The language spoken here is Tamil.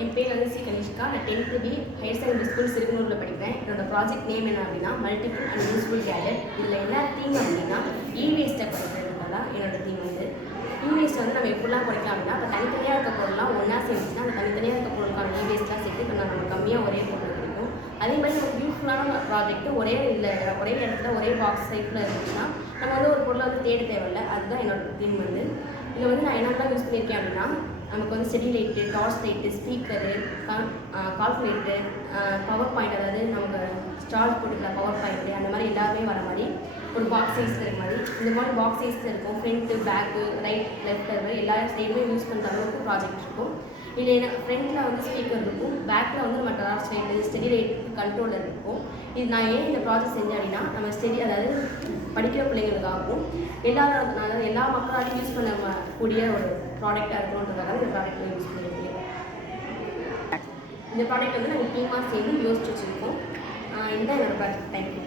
என் பேர் வந்து சி கனிஷ்கா. நான் 10th B higher secondary school சிறுகுனூரில் படிக்கிறேன். என்னோட ப்ராஜெக்ட் நேம் என்ன அப்படின்னா மல்டிபிள் அண்ட் யூஸ்ஃபுல் கேஜெட். இதில் என்ன தீம் அப்படின்னா இவேஸ்ட்டை குறைக்கிறதுனால தான் என்னோட தீம் வந்து. இவேஸ்ட் வந்து நம்ம எப்படிலாம் குறைக்கலாம் அப்படின்னா, இப்போ தனித்தனியாக இருக்க பொருள்லாம் ஒன்றா சேர்ந்துச்சுன்னா அந்த தனித்தனியாக இருக்க பொருளுக்கான இவேஸ்ட்லாம் சேர்த்து இப்போ நம்ம கம்மியாக ஒரே பொருள் கிடைக்கும். அதே மாதிரி நமக்கு யூஸ்ஃபுல்லான ப்ராஜெக்ட் ஒரே இடத்துல ஒரே பாக்ஸ் சைட்டில் இருந்துச்சுன்னா நம்ம வந்து ஒரு பொருளை வந்து தேட தேவையில்லை. அதுதான் என்னோட தீம் வந்து. இதில் வந்து நான் என்னெல்லாம் யூஸ் பண்ணியிருக்கேன் அப்படின்னா, நமக்கு வந்து steady light, torch light, speaker, calculator, power point, அதாவது நமக்கு ஸ்டார்ட் போட்டுக்கலாம் பவர் பாயிண்ட்டு, அந்த மாதிரி எல்லாமே வர மாதிரி ஒரு பாக்ஸ் சைஸ் இருக்கிற மாதிரி இந்த மாதிரி பாக்ஸ் சைஸில் இருக்கும். ஃப்ரண்ட்டு, பேக்கு, ரைட், லெஃப்ட், எல்லா சைடுமே யூஸ் பண்ணுற அளவுக்கு ப்ராஜெக்ட் இருக்கும். இல்லை என்ன ஃப்ரண்ட்டில் வந்து ஸ்பீக்கர் இருக்கும், பேக்கில் வந்து நம்ம torch light, steady light, controller இருக்கும். இது நான் ஏன் இந்த ப்ராஜெக்ட் செஞ்சேன் அப்படின்னா, நம்ம அதாவது படிக்கிற பிள்ளைங்களுக்காகவும் எல்லா மக்களாலையும் யூஸ் பண்ணக்கூடிய ஒரு ப்ராடக்டாக இருக்கணுன்றதுக்காக இந்த ப்ராடக்ட் யூஸ் பண்ணியிருக்கேன். இந்த ப்ராடக்ட் வந்து நாங்கள் டீமாக சேர்ந்து யோசிச்சு வச்சுருக்கோம். இதுதான் என்னோடய ப்ராஜெக்ட். தேங்க்யூ.